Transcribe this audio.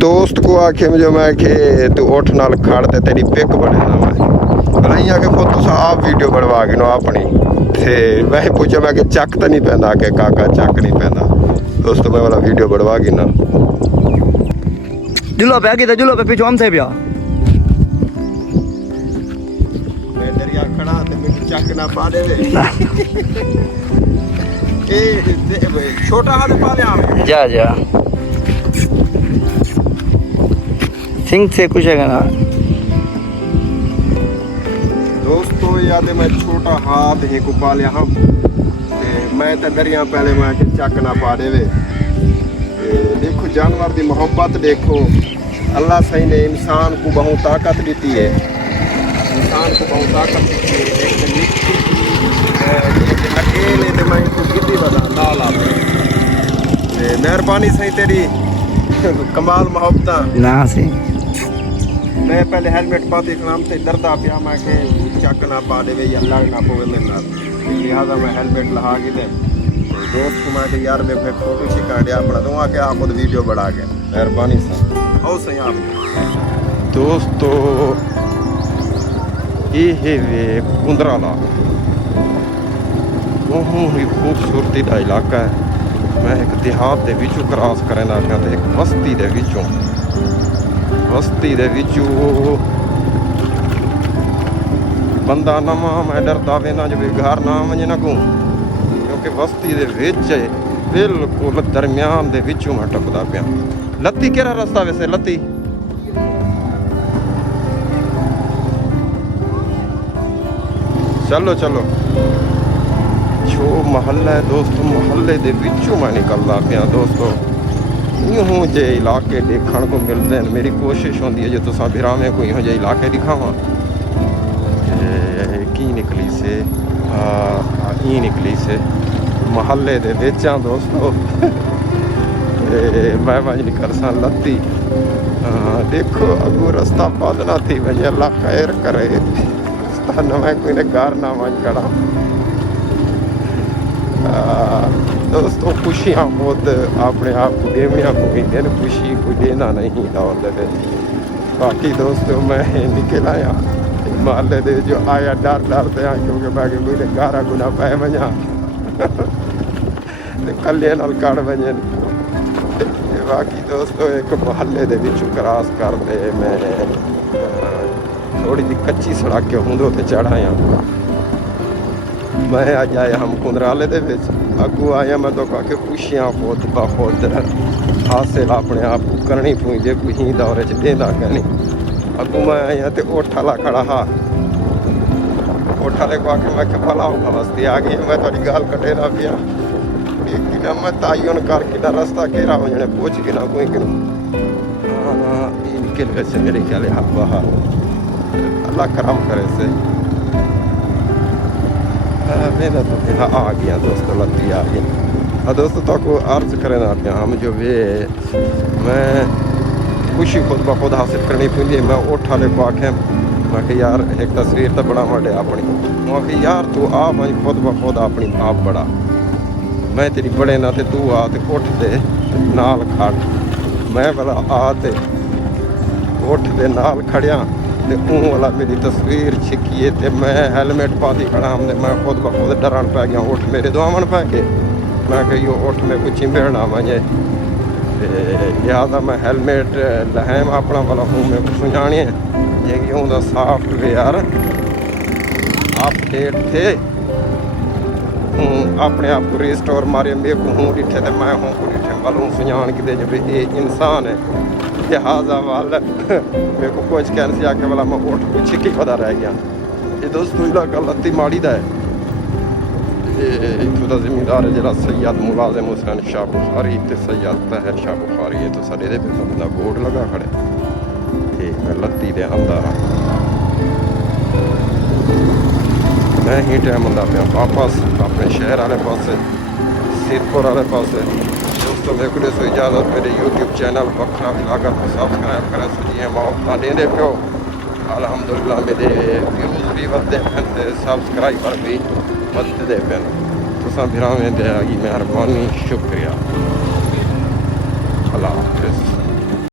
दोस्त को आखे जो मैं के तू उठ नाल खड़ ते तेरी पिक बने ना मैं भलाई आके खुद तुस आप वीडियो बनवा के नो अपनी ते मैं पूछा मैं कि चक तो नहीं पैंदा के काका चक नहीं पैंदा दोस्तों मैं वाला वीडियो बनवा के ना जुलो पे आगे जुलो पे पीछे हमसे पिया मैं दरिया खड़ा ते मैं चक ना पा दे ए छोटा हाथ पा ले आवे जा जा सिंह से कुछ है ना दोस्तों याद मैं छोटा हाथ ही को पा लिया हम मैं तो दरिया पहले मैं के चक ना पा देवे देखो जानवर की मोहब्बत देखो अल्लाह सही ने इंसान को बहुत ताकत दी है इंसान को बहुत ताकत दी है अकेले तो मैं इसको कितनी बता नाल आप मेहरबानी सही तेरी कमाल मोहब्बत ना सी मैं पहले हेलमेट पाते नाम से डरदा पिया मैं के चक ना पा देवे या लड़ ना पवे मेरे नाल लिहाजा मैं हेलमेट लगा के दे दोस्त को मैं के यार मैं फिर फोटो खिंचा दिया अपना तो आके आप खुद वीडियो बढ़ा के मेहरबानी से आओ सही आप दोस्तों ये है वे कुंदराला बहुत ही खूबसूरती का इलाका है मैं एक देहात दे विचों क्रॉस करना आखिया तो एक बस्ती दे विचों बंदा नवा मैं डरदा वे ना जो घर ना वजे ना घूम क्योंकि बस्ती दे विच बिल्कुल दरम्यान दे विचों मैं टपदा पिया लत्ती केड़ा रास्ता वैसे लत्ती चलो चलो जो महल्ला है दोस्तों महल्ले दे विचों मैं निकलदा पिया दोस्तों यूँ जे इलाके देखने को मिलते हैं मेरी कोशिश होती है जो तुसा बिरामे को यूँ जे इलाके दिखावा की निकली से ई निकली से महल्ले दे बेचा दोस्तों मैं वज निकल सा लत्ती देखो अगू रास्ता बदला थी वजे अल्लाह खैर करे रास्ता नवा कोई ने घर ना वज कड़ा दोस्तों खुशियाँ खुद अपने आप को देवनिया को भी दिन खुशी को देना नहीं दौर दे बाकी दोस्तों मैं निकल आया माले दे जो आया डर डरते हैं क्योंकि मैं कोई गारा गुना पै वजा कले नाल कड़ वजन बाकी दोस्तों एक महल्ले दे विच क्रॉस कर दे मैं थोड़ी जी कच्ची सड़क के होंदो ते चढ़ाया मैं अज आया हम कुंदराले दे विच अगू आया मैं तो कहा खुशियाँ खुद बहुत हासिल अपने आप को करनी पई जे कोई दौरे च देंदा कहनी अगू मैं आया तो ओठ वाला खड़ा हा ओठ वाले को आके मैं भला अवस्थी आ गई मैं थोड़ी गाल कटे ना पिया कि मैं तायुन कर कि रास्ता घेरा हो जाने पहुँच के ना कोई कि निकल वैसे मेरे ख्याल हवा अल्लाह करम करे से मेरा तो फिर आ गया दोस्तों लत्ती आ गई दोस्तों तो को अर्ज करना पिया हम जो वे मैं खुशी खुद ब खुद हासिल करनी पी मैं उठ वाले को आख्या मैं कि यार एक तस्वीर तो बड़ा वड़े अपनी मैं कि यार तू आ मैं खुद ब खुद अपनी आप बड़ा मैं तेरी बड़े ना ते तू आ ते उठ दे नाल खड़ मैं वाला आ ते उठ दे नाल खड़िया ते ऊँ वाला मेरी तस्वीर छिकी ते मैं हेलमेट पाती खड़ा हमने मैं खुद ब खुद डरन पै गया उठ मेरे दुआवन पै गए मैं कही उठ में कुछ चिंबेड़ना वजे लिहाजा मैं हेलमेट लहम अपना वाला हूँ मैं कुछ सुझाने ये कि सॉफ्टवेयर अपडेट थे अपने आप को रिस्टोर मारे मेरे को हूँ डिठे तो मैं हूँ को डिठे वाल हूँ सुझान कि जब ये इंसान है लिहाजा वाल मेरे को कुछ कहने से आके वाला मैं उठ कुछ ही पता रह गया ये दोस्तों इलाका लत्ती माड़ी दा है इतों का जिमीदार है जरा सैयद मुलाजिम हुसैन शाह बुखारी ते सैयद तहर शाह बुखारी है तो सारे पे अपना बोर्ड लगा खड़े मैं लत्ती दे अंदर मैं ही टाइम आंदा पिया वापस अपने शहर वाले पास सिरपुर वाले पास दोस्तों मेरे को सो इजाज़त मेरे यूट्यूब चैनल बखरा विलागर को सब्सक्राइब करें सो जी मौका देने पियो अल्हम्दुलिल्लाह मेरे व्यूज़ भी वधदे पे सब्सक्राइबर भी वधदे पे तुसां भिरावें दी मेहरबानी शुक्रिया अल्लाह हाफिज़।